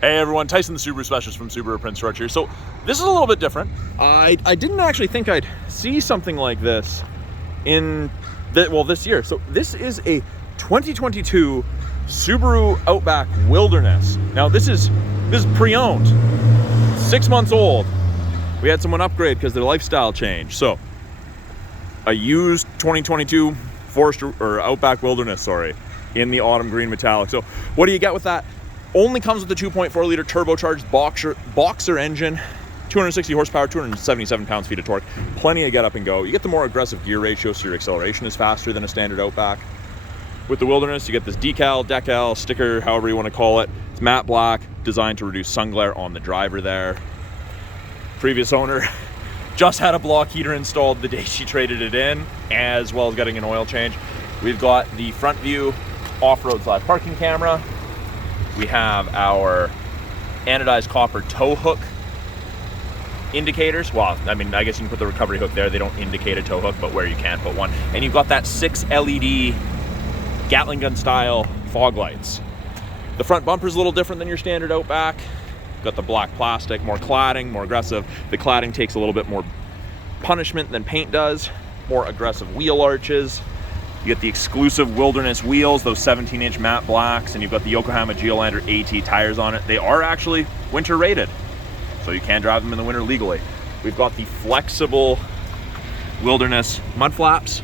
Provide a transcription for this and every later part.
Hey everyone, Tyson the Subaru Specialist from Subaru Prince George here. So this is a little bit different. I didn't actually think I'd see something like this this year. So this is a 2022 Subaru Outback Wilderness. Now this is pre-owned, 6 months old. We had someone upgrade because their lifestyle changed. So a used 2022 Forester or Outback Wilderness, sorry, in the autumn green metallic. So what do you get with that? Only comes with the 2.4 liter turbocharged boxer engine, 260 horsepower, 277 pounds-feet of torque, plenty of get up and go. You get the more aggressive gear ratio, so your acceleration is faster than a standard Outback. With the Wilderness, you get this decal, sticker, however you want to call it. It's matte black, designed to reduce sun glare on the driver there. Previous owner just had a block heater installed the day she traded it in, as well as getting an oil change. We've got the front view off-road / parking camera. We have our anodized copper tow hook indicators. Well, I mean, I guess you can put the recovery hook there. They don't indicate a tow hook, but where you can put one. And you've got that 6 LED Gatling gun style fog lights. The front bumper is a little different than your standard Outback. Got the black plastic, more cladding, more aggressive. The cladding takes a little bit more punishment than paint does. More aggressive wheel arches. You get the exclusive Wilderness wheels, those 17-inch matte blacks, and you've got the Yokohama Geolandar AT tires on it. They are actually winter rated, so you can drive them in the winter legally. We've got the flexible Wilderness mud flaps.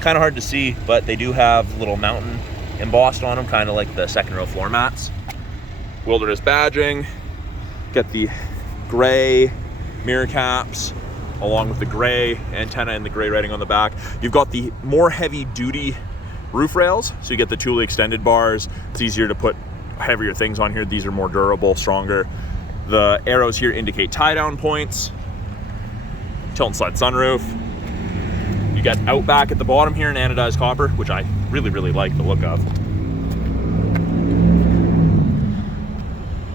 Kind of hard to see, but they do have little mountain embossed on them, kind of like the second row floor mats. Wilderness badging. Get the gray mirror caps, along with the gray antenna and the gray writing on the back. You've got the more heavy duty roof rails, so you get the Thule extended bars. It's easier to put heavier things on here. These are more durable, stronger. The arrows here indicate tie down points. Tilt and slide sunroof. You got Outback at the bottom here in anodized copper, which I really like the look of.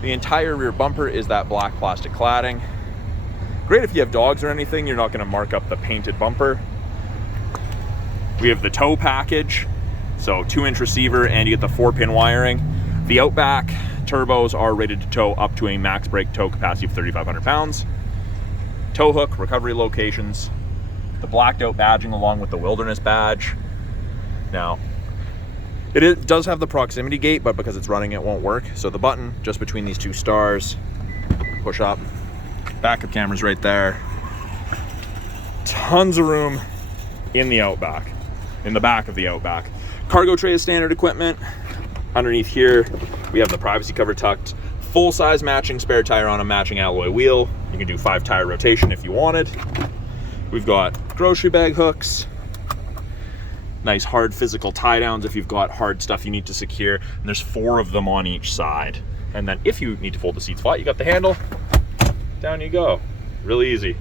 The entire rear bumper is that black plastic cladding. Great if you have dogs or anything, you're not going to mark up the painted bumper. We have the tow package, so 2-inch receiver, and you get the 4-pin wiring. The Outback turbos are rated to tow up to a max brake tow capacity of 3,500 pounds. Tow hook, recovery locations, the blacked out badging along with the Wilderness badge. Now, it does have the proximity gate, but because it's running, it won't work. So the button just between these two stars, push up. Backup cameras right there. Tons of room in the Outback, in the back of the Outback. Cargo tray is standard equipment. Underneath here, we have the privacy cover tucked. Full-size matching spare tire on a matching alloy wheel. You can do 5-tire rotation if you wanted. We've got grocery bag hooks. Nice hard physical tie downs if you've got hard stuff you need to secure. And there's 4 of them on each side. And then if you need to fold the seats flat, you got the handle. Down you go. Really easy.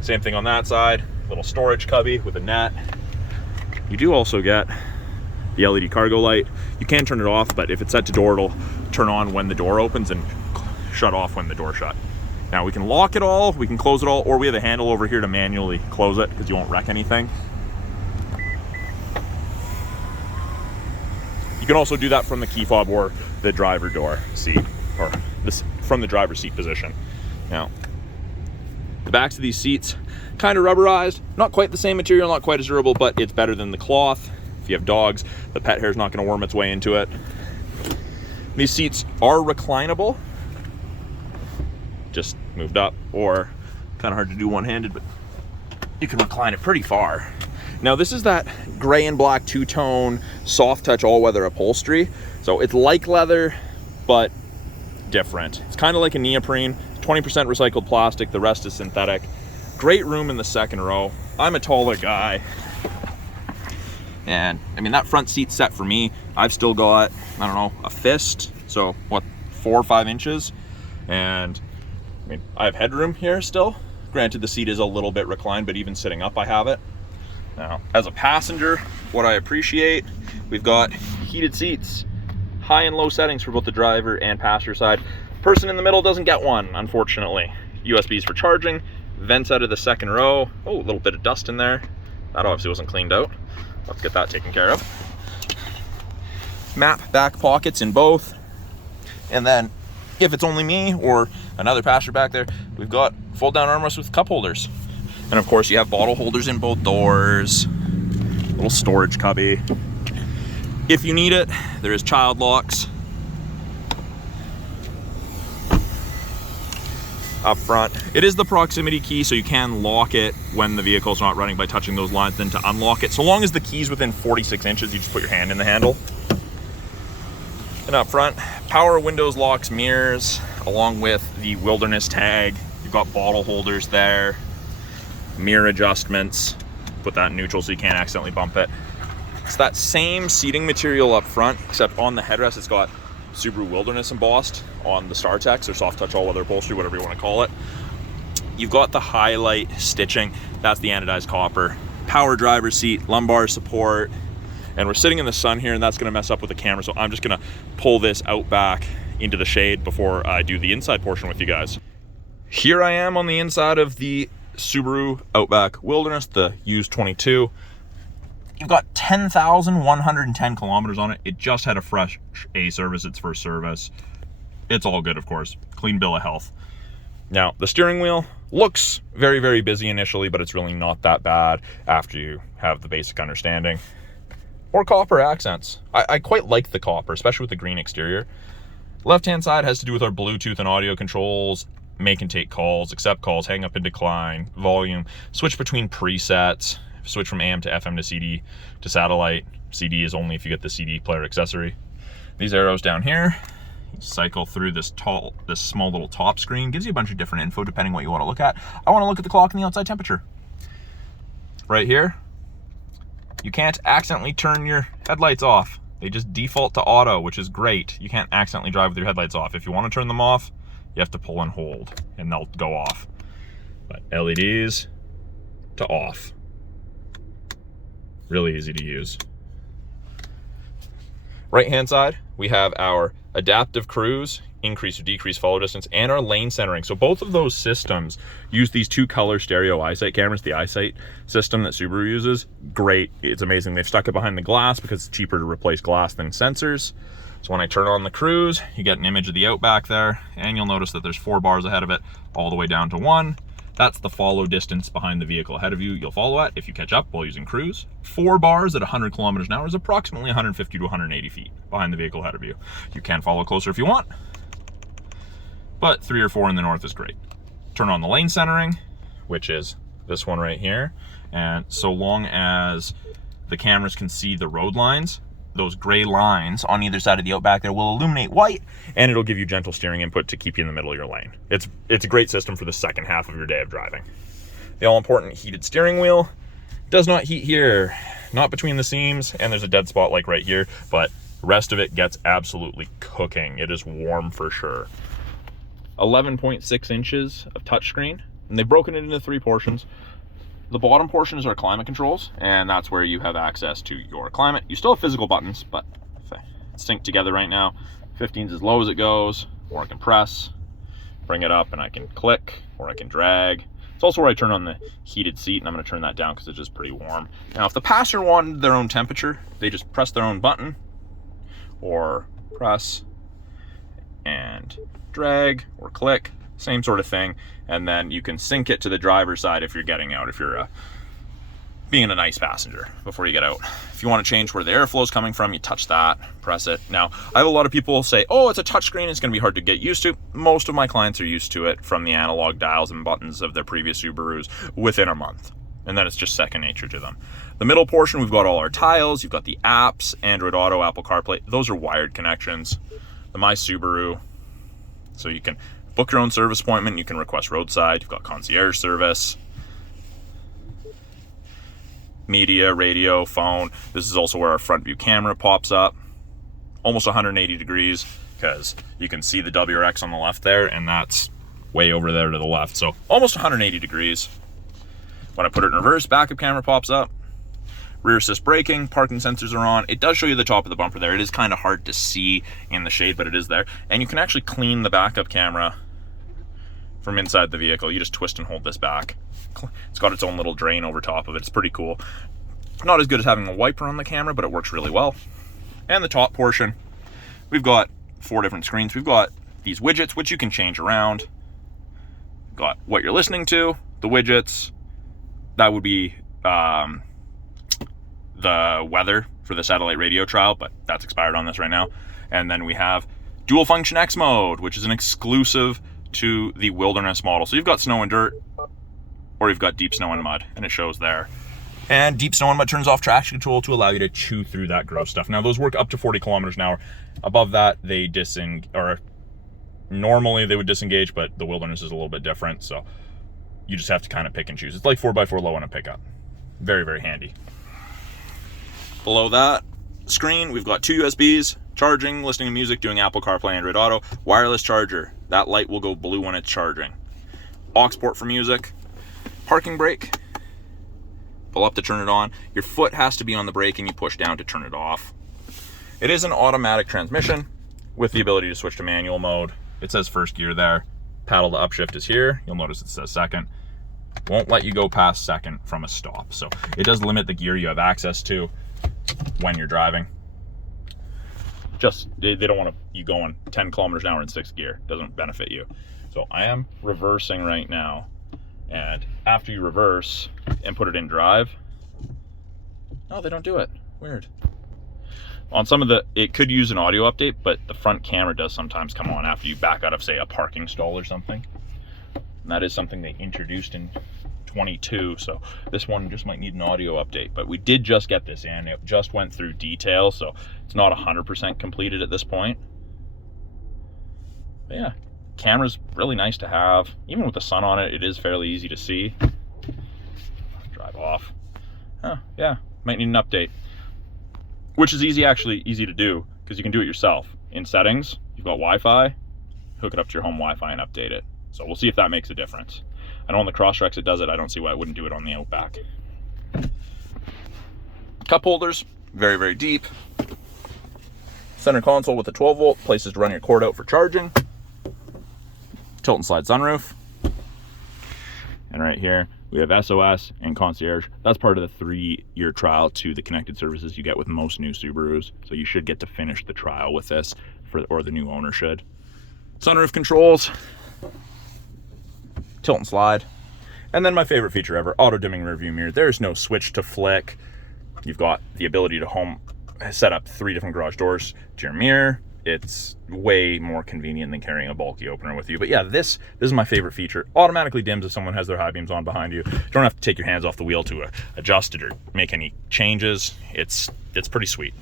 Same thing on that side. Little storage cubby with a net. You do also get the LED cargo light. You can turn it off, but if it's set to door, it'll turn on when the door opens and shut off when the door shut. Now we can lock it all, we can close it all, or we have a handle over here to manually close it because you won't wreck anything. You can also do that from the key fob or the driver door seat, or from the driver's seat position. Now, the backs of these seats, kind of rubberized, not quite the same material, not quite as durable, but it's better than the cloth. If you have dogs, the pet hair is not going to worm its way into it. These seats are reclinable, just moved up, or kind of hard to do one-handed, but you can recline it pretty far. Now this is that gray and black two-tone, soft touch all-weather upholstery. So it's like leather, but different. It's kind of like a neoprene, 20% recycled plastic, the rest is synthetic. Great room in the second row. I'm a taller guy. And I mean, that front seat's set for me. I've still got, I don't know, a fist. So what, 4 or 5 inches? And I mean, I have headroom here still. Granted, the seat is a little bit reclined, but even sitting up, I have it. Now, as a passenger, what I appreciate, we've got heated seats, high and low settings for both the driver and passenger side. Person in the middle doesn't get one, unfortunately. USBs for charging, vents out of the second row. Oh, a little bit of dust in there. That obviously wasn't cleaned out. Let's get that taken care of. Map back pockets in both. And then If it's only me or another passenger back there, we've got fold down armrests with cup holders. And of course you have bottle holders in both doors, little storage cubby. If you need it, there is child locks up front. It is the proximity key, so you can lock it when the vehicle's not running by touching those lines, then to unlock it. So long as the key's within 46 inches, you just put your hand in the handle. And up front, power windows, locks, mirrors, along with the wilderness tag. You've got bottle holders there, mirror adjustments, put that in neutral so you can't accidentally bump it. It's that same seating material up front, except on the headrest it's got Subaru Wilderness embossed on the StarTex or soft touch all-weather upholstery, whatever you want to call it. You've got the highlight stitching, that's the anodized copper. Power driver's seat, lumbar support, and we're sitting in the sun here, and that's going to mess up with the camera, so I'm just going to pull this out back into the shade before I do the inside portion with you guys. Here I am on the inside of the Subaru Outback Wilderness, the used 22. You've got 10,110 kilometers on it. It just had a fresh A service, its first service. It's all good, of course. Clean bill of health. Now, the steering wheel looks very, very busy initially, but it's really not that bad after you have the basic understanding. Or copper accents. I quite like the copper, especially with the green exterior. Left-hand side has to do with our Bluetooth and audio controls, make and take calls, accept calls, hang up and decline, volume, switch between presets, switch from AM to FM to CD to satellite. CD is only if you get the CD player accessory. These arrows down here, you cycle through this small little top screen, gives you a bunch of different info depending what you want to look at. I want to look at the clock and the outside temperature. Right here, you can't accidentally turn your headlights off. They just default to auto, which is great. You can't accidentally drive with your headlights off. If you want to turn them off, you have to pull and hold and they'll go off. But LEDs to off. Really easy to use. Right hand side, we have our adaptive cruise, increase or decrease follow distance, and our lane centering. So both of those systems use these two color stereo Eyesight cameras. The Eyesight system that Subaru uses, great. It's amazing. They've stuck it behind the glass because it's cheaper to replace glass than sensors. So when I turn on the cruise, you get an image of the Outback there, and you'll notice that there's 4 bars ahead of it, all the way down to 1. That's the follow distance behind the vehicle ahead of you. You'll follow at if you catch up while using cruise. 4 bars at 100 kilometers an hour is approximately 150 to 180 feet behind the vehicle ahead of you. You can follow closer if you want, but 3 or 4 in the north is great. Turn on the lane centering, which is this one right here. And so long as the cameras can see the road lines, those gray lines on either side of the Outback there will illuminate white, and it'll give you gentle steering input to keep you in the middle of your lane. It's a great system for the second half of your day of driving. The all-important heated steering wheel does not heat here, not between the seams, and there's a dead spot like right here, but the rest of it gets absolutely cooking. It is warm for sure. 11.6 inches of touchscreen, and they've broken it into 3 portions. The bottom portion is our climate controls, and that's where you have access to your climate. You still have physical buttons, but it's synced together right now. 15's as low as it goes, or I can press, bring it up, and I can click, or I can drag. It's also where I turn on the heated seat, and I'm going to turn that down because it's just pretty warm. Now, if the passenger wanted their own temperature, they just press their own button, or press and drag, or click. Same sort of thing, and then you can sync it to the driver's side if you're getting out, if you're being a nice passenger before you get out. If you want to change where the airflow is coming from, you touch that, press it. Now, I have a lot of people say, oh, it's a touchscreen, it's going to be hard to get used to. Most of my clients are used to it from the analog dials and buttons of their previous Subarus within a month, and then it's just second nature to them. The middle portion, we've got all our tiles, you've got the apps, Android Auto, Apple CarPlay. Those are wired connections. The My Subaru, so you can book your own service appointment, you can request roadside, you've got concierge service, media, radio, phone. This is also where our front view camera pops up, almost 180 degrees, because you can see the WRX on the left there, and that's way over there to the left, so almost 180 degrees. When I put it in reverse, backup camera pops up, rear assist braking, parking sensors are on. It does show you the top of the bumper there. It is kind of hard to see in the shade, but it is there. And you can actually clean the backup camera from inside the vehicle. You just twist and hold this back. It's got its own little drain over top of it. It's pretty cool. Not as good as having a wiper on the camera, but it works really well. And the top portion, we've got 4 different screens. We've got these widgets, which you can change around. Got what you're listening to, the widgets. That would be the weather for the satellite radio trial, but that's expired on this right now. And then we have dual function X mode, which is an exclusive to the wilderness model. So you've got snow and dirt, or you've got deep snow and mud, and it shows there. And deep snow and mud turns off traction control to allow you to chew through that gross stuff. Now those work up to 40 kilometers an hour. Above that, they normally they would disengage, but the wilderness is a little bit different. So you just have to kind of pick and choose. It's like 4x4 low on a pickup. Very, very handy. Below that screen, we've got 2 USBs, charging, listening to music, doing Apple CarPlay, Android Auto, wireless charger. That light will go blue when it's charging. Aux port for music, parking brake. Pull up to turn it on. Your foot has to be on the brake and you push down to turn it off. It is an automatic transmission with the ability to switch to manual mode. It says first gear there. Paddle to upshift is here. You'll notice it says second. Won't let you go past second from a stop. So it does limit the gear you have access to when you're driving. Just, they don't want you going 10 kilometers an hour in 6th gear. Doesn't benefit you. So I am reversing right now. And after you reverse and put it in drive, oh, they don't do it. Weird. On some of it could use an audio update, but the front camera does sometimes come on after you back out of, say, a parking stall or something. And that is something they introduced in 22, so this one just might need an audio update. But we did just get this in. It just went through detail, so it's not 100% completed at this point. But yeah, camera's really nice to have. Even with the sun on it, it is fairly easy to see. Drive off. Huh, yeah, might need an update. Which is actually easy to do, because you can do it yourself. In settings, you've got Wi-Fi, hook it up to your home Wi-Fi and update it. So we'll see if that makes a difference. I know on the Crosstreks it does it. I don't see why it wouldn't do it on the Outback. Cup holders, very, very deep. Center console with a 12 volt, places to run your cord out for charging. Tilt and slide sunroof. And right here, we have SOS and Concierge. That's part of the 3-year trial to the connected services you get with most new Subarus. So you should get to finish the trial with this, or the new owner should. Sunroof controls. Tilt and slide. And then my favorite feature ever, auto dimming rearview mirror. There's no switch to flick. You've got the ability to set up 3 different garage doors to your mirror. It's way more convenient than carrying a bulky opener with you. But yeah, this is my favorite feature. Automatically dims if someone has their high beams on behind you. You don't have to take your hands off the wheel to adjust it or make any changes. It's pretty sweet.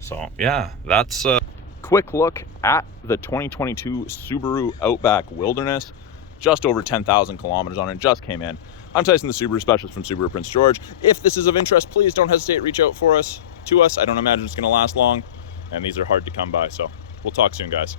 So yeah, that's a quick look at the 2022 Subaru Outback Wilderness. Just over 10,000 kilometers on it, just came in. I'm Tyson, the Subaru specialist from Subaru Prince George. If this is of interest, please don't hesitate to reach out to us. I don't imagine it's gonna last long, and these are hard to come by, so we'll talk soon, guys.